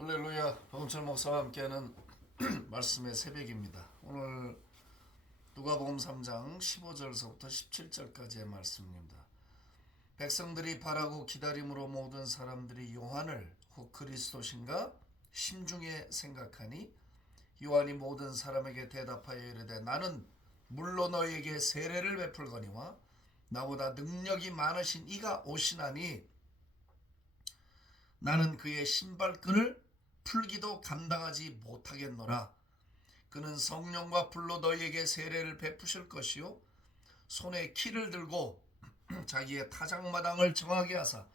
할렐루야. 박은철 목사와 함께하는 말씀의 새벽입니다. 오늘 누가복음 3장 15절서부터 17절까지의 말씀입니다. 백성들이 바라고 기다림으로 모든 사람들이 요한을 혹 그리스도신가 심중에 생각하니 요한이 모든 사람에게 대답하여 이르되 나는 물로 너희에게 세례를 베풀거니와 나보다 능력이 많으신 이가 오시나니 나는 그의 신발끈을 풀기도 감당하지 못하겠노라. 그는 성령과 불로 너희에게 세례를 베푸실 것이요 손에 키를 들고 자기의 타작마당을 정하게 하사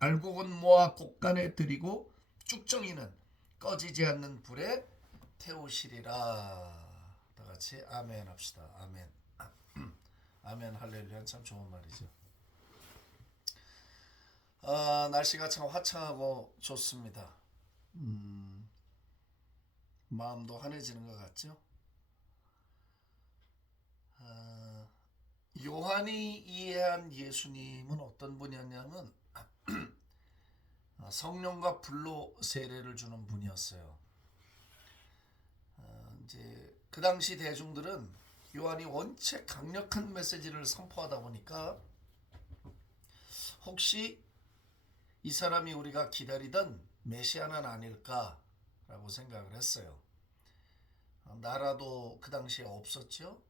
알곡은 모아 곡간에 들이고 쭉정이는 꺼지지 않는 불에 태우시리라. 다같이 아멘 합시다. 아멘. 아멘. 할렐루야. 참 좋은 말이죠. 날씨가 참 화창하고 좋습니다. 마음도 환해지는 것 같죠? 요한이 이해한 예수님은 어떤 분이었냐면 성령과 불로 세례를 주는 분이었어요. 이제 그 당시 대중들은 요한이 원체 강력한 메시지를 선포하다 보니까 혹시 이 사람이 우리가 기다리던 메시아는 아닐까라고 생각을 했어요. 나라도 그 당시에 없었죠.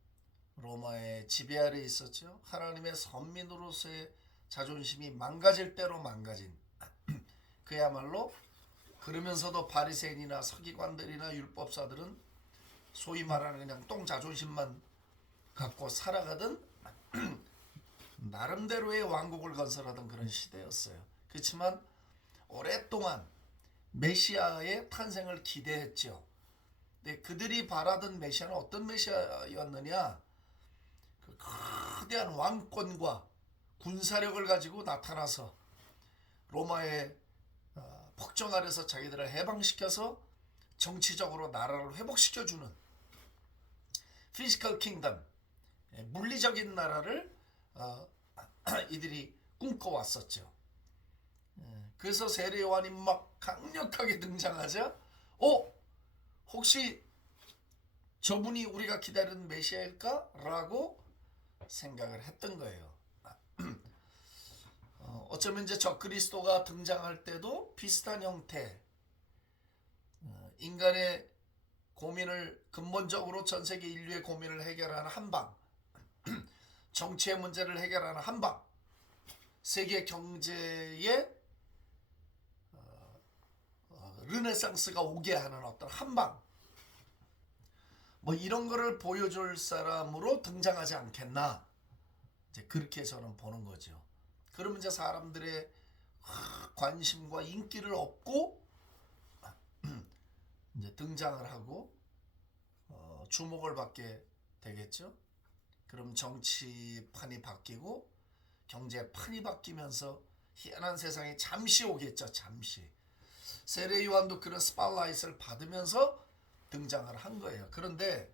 로마의 지배 아래 있었죠. 하나님의 선민으로서의 자존심이 망가질 대로 망가진 그야말로 그러면서도 바리새인이나 서기관들이나 율법사들은 소위 말하는 그냥 똥 자존심만 갖고 살아가던 나름대로의 왕국을 건설하던 그런 시대였어요. 그렇지만 오랫동안 메시아의 탄생을 기대했죠. 근데 그들이 바라던 메시아는 어떤 메시아였느냐? 그 거대한 왕권과 군사력을 가지고 나타나서 로마의 폭정 아래서 자기들을 해방시켜서 정치적으로 나라를 회복시켜주는 피지컬 킹덤, 물리적인 나라를 이들이 꿈꿔왔었죠. 그래서 세례 요한이 막 강력하게 등장하자 혹시 저분이 우리가 기다리는 메시아일까? 라고 생각을 했던 거예요. 어쩌면 이제 저 그리스도가 등장할 때도 비슷한 형태, 인간의 고민을 근본적으로 전 세계 인류의 고민을 해결하는 한방, 정치의 문제를 해결하는 한방, 세계 경제의 르네상스가 오게 하는 어떤 한방, 뭐 이런 거를 보여줄 사람으로 등장하지 않겠나, 이제 그렇게 저는 보는 거죠. 그러면 이제 사람들의 관심과 인기를 얻고 이제 등장을 하고 주목을 받게 되겠죠. 그럼 정치판이 바뀌고 경제판이 바뀌면서 희한한 세상이 잠시 오겠죠. 잠시. 세례 요한도 그런 스팟라이트를 받으면서 등장을 한 거예요. 그런데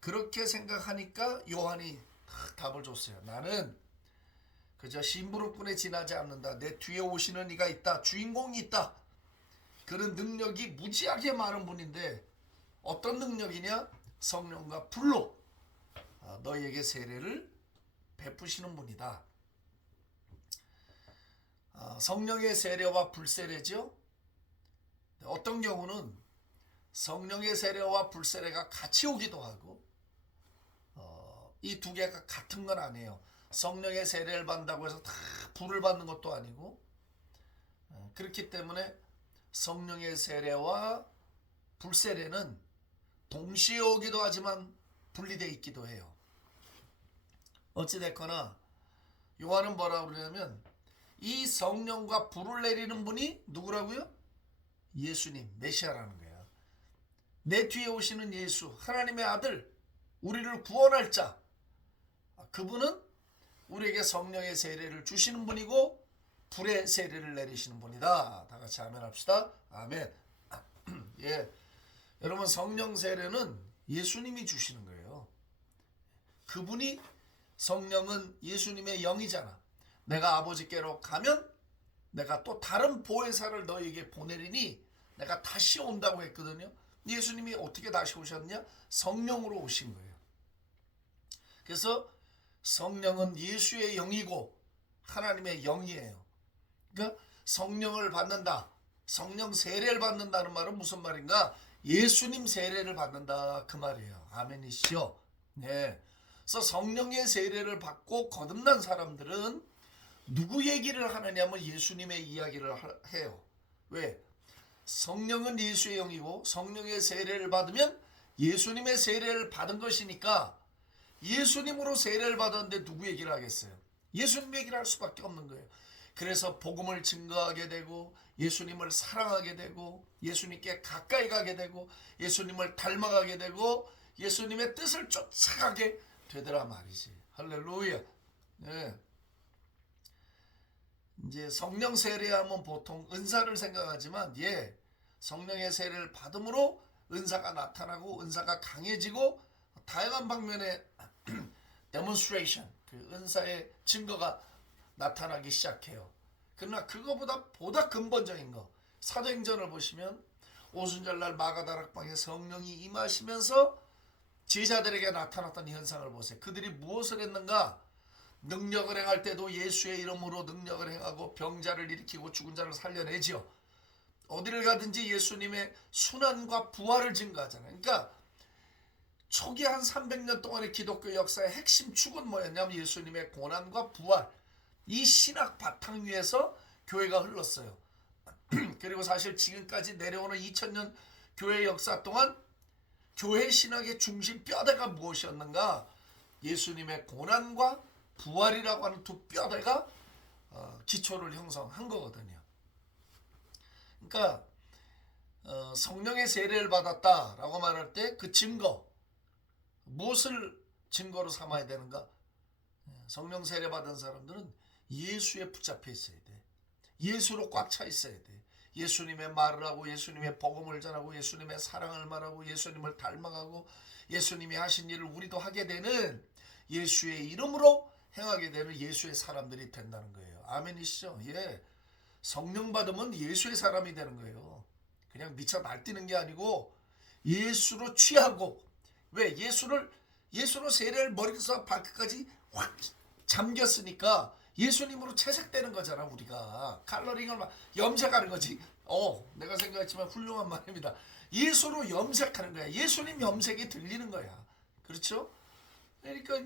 그렇게 생각하니까 요한이 답을 줬어요. 나는 그저 심부름꾼에 지나지 않는다. 내 뒤에 오시는 이가 있다. 주인공이 있다. 그런 능력이 무지하게 많은 분인데 어떤 능력이냐? 성령과 불로 너희에게 세례를 베푸시는 분이다. 성령의 세례와 불세례죠. 어떤 경우는 성령의 세례와 불세례가 같이 오기도 하고 이 두 개가 같은 건 아니에요. 성령의 세례를 받는다고 해서 다 불을 받는 것도 아니고 그렇기 때문에 성령의 세례와 불세례는 동시에 오기도 하지만 분리되어 있기도 해요. 어찌됐거나 요한은 뭐라고 그러냐면 이 성령과 불을 내리는 분이 누구라고요? 예수님, 메시아라는 거예요. 내 뒤에 오시는 예수, 하나님의 아들, 우리를 구원할 자, 그분은 우리에게 성령의 세례를 주시는 분이고 불의 세례를 내리시는 분이다. 다 같이 아멘 합시다. 아멘. 예, 여러분 성령 세례는 예수님이 주시는 거예요. 그분이 성령은 예수님의 영이잖아. 내가 아버지께로 가면 내가 또 다른 보혜사를 너에게 보내리니 내가 다시 온다고 했거든요. 예수님이 어떻게 다시 오셨냐? 성령으로 오신 거예요. 그래서 성령은 예수의 영이고 하나님의 영이에요. 그러니까 성령을 받는다, 성령 세례를 받는다는 말은 무슨 말인가? 예수님 세례를 받는다 그 말이에요. 아멘이시죠? 네. 그래서 성령의 세례를 받고 거듭난 사람들은 누구 얘기를 하느냐면 예수님의 이야기를 해요. 왜? 성령은 예수의 영이고 성령의 세례를 받으면 예수님의 세례를 받은 것이니까 예수님으로 세례를 받았는데 누구 얘기를 하겠어요? 예수님 얘기를 할 수밖에 없는 거예요. 그래서 복음을 증거하게 되고 예수님을 사랑하게 되고 예수님께 가까이 가게 되고 예수님을 닮아가게 되고 예수님의 뜻을 쫓아가게 되더라 말이지. 할렐루야. 네. 이제 성령 세례하면 보통 은사를 생각하지만 성령의 세례를 받음으로 은사가 나타나고 은사가 강해지고 다양한 방면의 demonstration, 그 은사의 증거가 나타나기 시작해요. 그러나 그거보다 보다 근본적인 거, 사도행전을 보시면 오순절날 마가다락방에 성령이 임하시면서 제자들에게 나타났던 현상을 보세요. 그들이 무엇을 했는가? 능력을 행할 때도 예수의 이름으로 능력을 행하고 병자를 일으키고 죽은 자를 살려내지요. 어디를 가든지 예수님의 순환과 부활을 증거하잖아요. 그러니까 초기 한 300년 동안의 기독교 역사의 핵심 축은 뭐였냐면 예수님의 고난과 부활, 이 신학 바탕 위에서 교회가 흘렀어요. 그리고 사실 지금까지 내려오는 2000년 교회 역사 동안 교회 신학의 중심 뼈대가 무엇이었는가? 예수님의 고난과 부활이라고 하는 두 뼈대가 기초를 형성한 거거든요. 그러니까 성령의 세례를 받았다라고 말할 때 그 증거, 무엇을 증거로 삼아야 되는가? 성령 세례 받은 사람들은 예수에 붙잡혀 있어야 돼. 예수로 꽉 차 있어야 돼. 예수님의 말을 하고 예수님의 복음을 전하고 예수님의 사랑을 말하고 예수님을 닮아가고 예수님이 하신 일을 우리도 하게 되는 예수의 이름으로 행하게 되는 예수의 사람들이 된다는 거예요. 아멘이시죠? 예. 성령 받으면 예수의 사람이 되는 거예요. 그냥 미쳐 날뛰는 게 아니고 예수로 취하고, 왜? 예수로 세례를 머리부터 발끝까지 확 잠겼으니까 예수님으로 채색되는 거잖아. 우리가 칼로링을 막 염색하는 거지. 내가 생각했지만 훌륭한 말입니다. 예수로 염색하는 거야. 예수님 염색이 들리는 거야. 그렇죠? 그러니까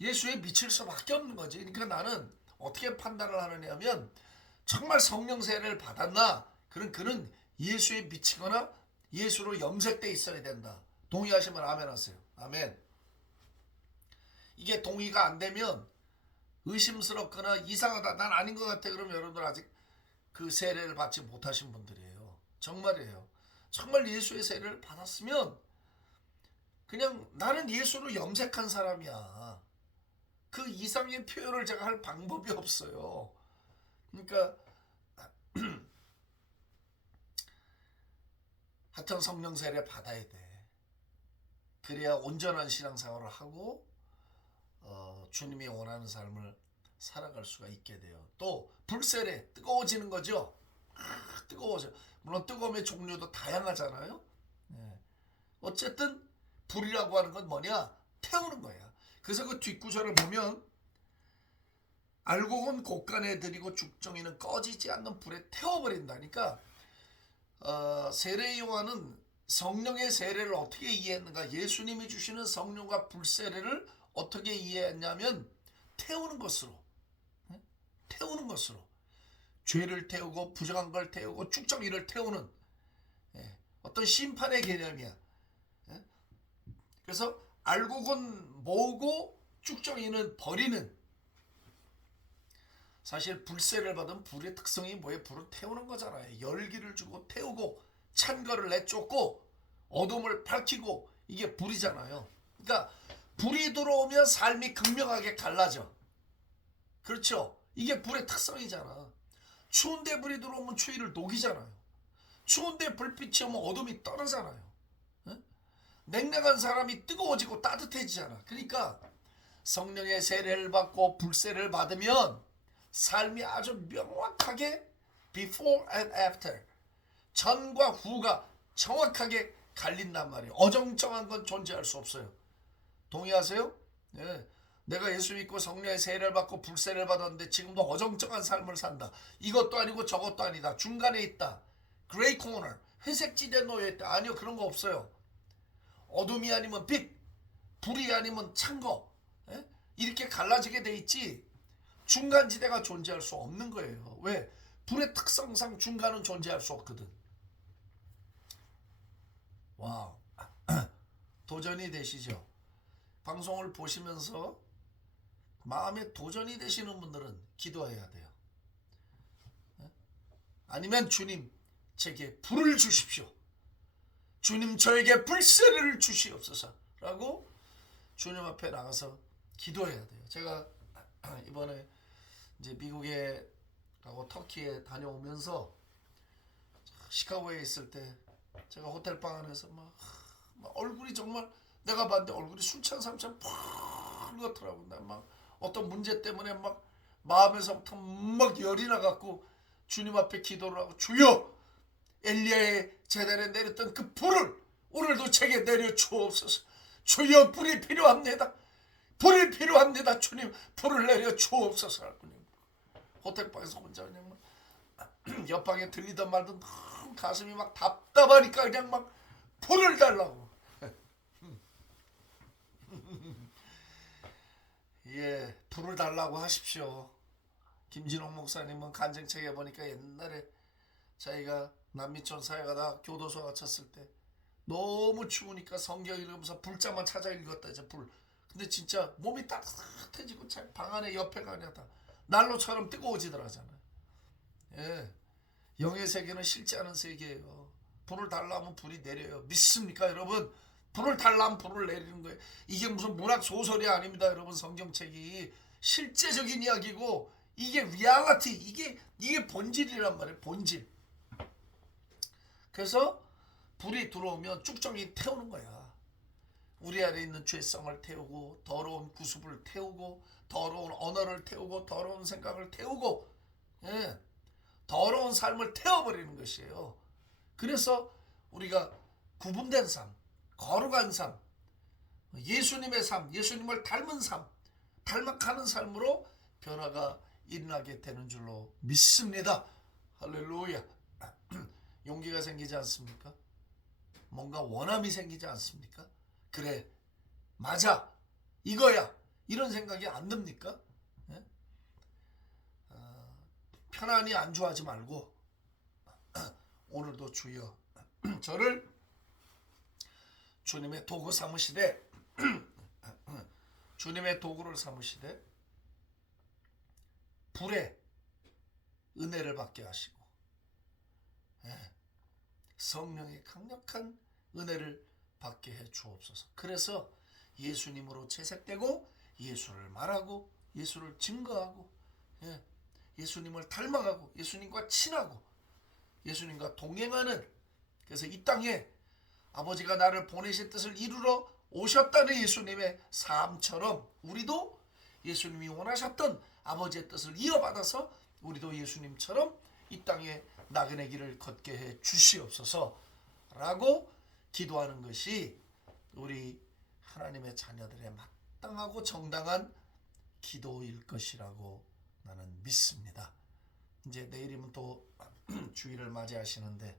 예수에 미칠 수밖에 없는 거지. 그러니까 나는 어떻게 판단을 하느냐면 정말 성령 세례를 받았나? 그는 예수에 미치거나 예수로 염색돼 있어야 된다. 동의하시면 아멘 하세요. 아멘. 이게 동의가 안 되면 의심스럽거나 이상하다, 난 아닌 것 같아, 그러면 여러분들 아직 그 세례를 받지 못하신 분들이에요. 정말이에요. 정말 예수의 세례를 받았으면 그냥 나는 예수로 염색한 사람이야. 그 이상의 표현을 제가 할 방법이 없어요. 그러니까 하여튼 성령 세례 받아야 돼. 그래야 온전한 신앙생활을 하고 주님이 원하는 삶을 살아갈 수가 있게 돼요. 또 불세례, 뜨거워지는 거죠. 뜨거워져. 물론 뜨거움의 종류도 다양하잖아요. 어쨌든 불이라고 하는 건 뭐냐? 태우는 거야. 그래서 그 뒷구절을 보면 알곡은 곳간에 들이고 죽정이는 꺼지지 않는 불에 태워버린다니까. 세례 요한은 성령의 세례를 어떻게 이해했는가? 예수님이 주시는 성령과 불세례를 어떻게 이해했냐면 태우는 것으로, 태우는 것으로 죄를 태우고 부정한 걸 태우고 축정이를 태우는 어떤 심판의 개념이야. 그래서 알곡은 모으고 축정이는 버리는. 사실 불세를 받은 불의 특성이 뭐예요? 불을 태우는 거잖아요. 열기를 주고 태우고 찬 거를 내쫓고 어둠을 밝히고, 이게 불이잖아요. 그러니까 불이 들어오면 삶이 극명하게 갈라져. 그렇죠? 이게 불의 특성이잖아. 추운데 불이 들어오면 추위를 녹이잖아요. 추운데 불빛이 오면 어둠이 떨어잖아요. 냉랭한 사람이 뜨거워지고 따뜻해지잖아. 그러니까 성령의 세례를 받고 불세를 받으면 삶이 아주 명확하게 before and after, 전과 후가 정확하게 갈린단 말이에요. 어정쩡한 건 존재할 수 없어요. 동의하세요? 예. 내가 예수 믿고 성령의 세례를 받고 불세를 받았는데 지금도 어정쩡한 삶을 산다. 이것도 아니고 저것도 아니다. 중간에 있다. 그레이 코너, 회색 지대에 놓여 있다. 아니요, 그런 거 없어요. 어둠이 아니면 빛, 불이 아니면 찬 거, 예? 이렇게 갈라지게 돼 있지 중간 지대가 존재할 수 없는 거예요. 왜? 불의 특성상 중간은 존재할 수 없거든. 와우. 도전이 되시죠? 방송을 보시면서 마음에 도전이 되시는 분들은 기도해야 돼요. 아니면 주님 제게 불을 주십시오. 주님 저에게 불세를 주시옵소서 라고 주님 앞에 나가서 기도해야 돼요. 제가 이번에 이제 미국에 가고 터키에 다녀오면서 시카고에 있을 때 제가 호텔방 안에서 막 얼굴이 정말 내가 봤는데 얼굴이 술 취한 사람처럼 붉었더라고. 막 어떤 문제 때문에 막 마음에서부터 막 열이 나갖고 주님 앞에 기도를 하고 주여 엘리야의 제단에 내렸던 그 불을 오늘도 제게 내려 주옵소서. 주여 불이 필요합니다. 불이 필요합니다. 주님 불을 내려 주옵소서. 호텔방에서 혼자 그냥 막 옆방에 들리던 말도 가슴이 막 답답하니까 그냥 막 불을 달라고. 예, 불을 달라고 하십시오. 김진홍 목사님은 간증책에 보니까 옛날에 자기가 남미촌 사회가다 교도소 갇혔을 때 너무 추우니까 성경 읽으면서 불자만 찾아 읽었다. 이제 불. 근데 진짜 몸이 따뜻해지고 방 안에 옆에가 아니라 다 난로처럼 뜨거워지더라잖아요. 예, 영의 세계는 실제 않은 세계예요. 불을 달라면 불이 내려요. 믿습니까 여러분? 불을 달라면 불을 내리는 거예요. 이게 무슨 문학 소설이 아닙니다 여러분. 성경책이 실제적인 이야기고 이게 리얼리티, 이게 본질이란 말이에요. 본질. 그래서 불이 들어오면 쭉정이 태우는 거야. 우리 안에 있는 죄성을 태우고 더러운 구습을 태우고 더러운 언어를 태우고 더러운 생각을 태우고, 예, 더러운 삶을 태워버리는 것이에요. 그래서 우리가 구분된 삶, 거룩한 삶, 예수님의 삶, 예수님을 닮은 삶, 닮아가는 삶으로 변화가 일어나게 되는 줄로 믿습니다. 할렐루야. 용기가 생기지 않습니까? 뭔가 원함이 생기지 않습니까? 그래, 맞아, 이거야, 이런 생각이 안 듭니까? 예? 편안히 안주하지 말고 오늘도 주여 저를 주님의 도구 삼으시되 주님의 도구를 삼으시되 불의 은혜를 받게 하시고, 예, 성령의 강력한 은혜를 받게 해 주옵소서. 그래서 예수님으로 채색되고 예수를 말하고 예수를 증거하고, 예, 예수님을 닮아가고 예수님과 친하고 예수님과 동행하는, 그래서 이 땅에 아버지가 나를 보내신 뜻을 이루러 오셨다는 예수님의 삶처럼 우리도 예수님이 원하셨던 아버지의 뜻을 이어받아서 우리도 예수님처럼 이 땅에 나그네 길을 걷게 해 주시옵소서 라고 기도하는 것이 우리 하나님의 자녀들의 마땅하고 정당한 기도일 것이라고 나는 믿습니다. 이제 내일이면 또 주일을 맞이하시는데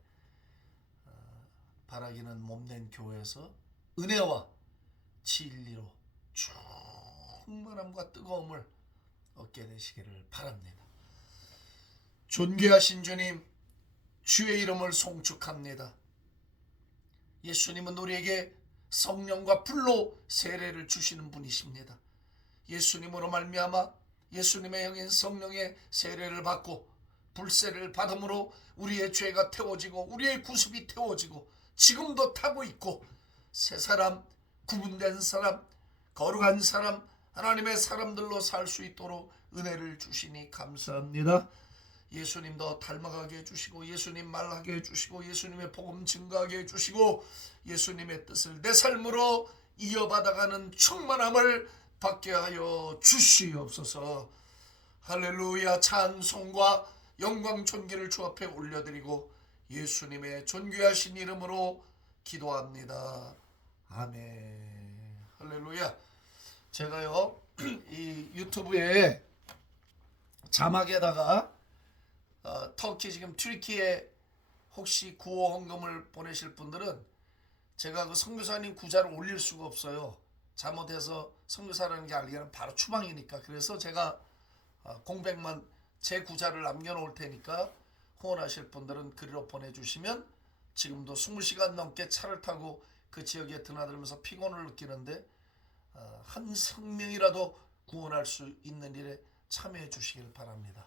바라기는 몸된 교회에서 은혜와 진리로 충만함과 뜨거움을 얻게 되시기를 바랍니다. 존귀하신 주님, 주의 이름을 송축합니다. 예수님은 우리에게 성령과 불로 세례를 주시는 분이십니다. 예수님으로 말미암아 예수님의 영인 성령의 세례를 받고 불세를 받음으로 우리의 죄가 태워지고 우리의 구습이 태워지고 지금도 타고 있고 새 사람, 구분된 사람, 거룩한 사람, 하나님의 사람들로 살 수 있도록 은혜를 주시니 감사합니다. 예수님도 닮아가게 해주시고 예수님 말하게 해주시고 예수님의 복음 증거하게 해주시고 예수님의 뜻을 내 삶으로 이어받아가는 충만함을 받게 하여 주시옵소서. 할렐루야. 찬송과 영광 존귀를 주 앞에 올려드리고 예수님의 존귀하신 이름으로 기도합니다. 아멘. 할렐루야. 제가요 이 유튜브에 자막에다가 터키 지금 튀르키예 혹시 구호 헌금을 보내실 분들은 제가 그 선교사님 구자를 올릴 수가 없어요. 잘못해서 선교사라는 게 알기에는 바로 추방이니까. 그래서 제가 공백만 제 구자를 남겨놓을 테니까 후원하실 분들은 그리로 보내주시면 지금도 20시간 넘게 차를 타고 그 지역에 드나들면서 피곤을 느끼는데 한 생명이라도 구원할 수 있는 일에 참여해 주시길 바랍니다.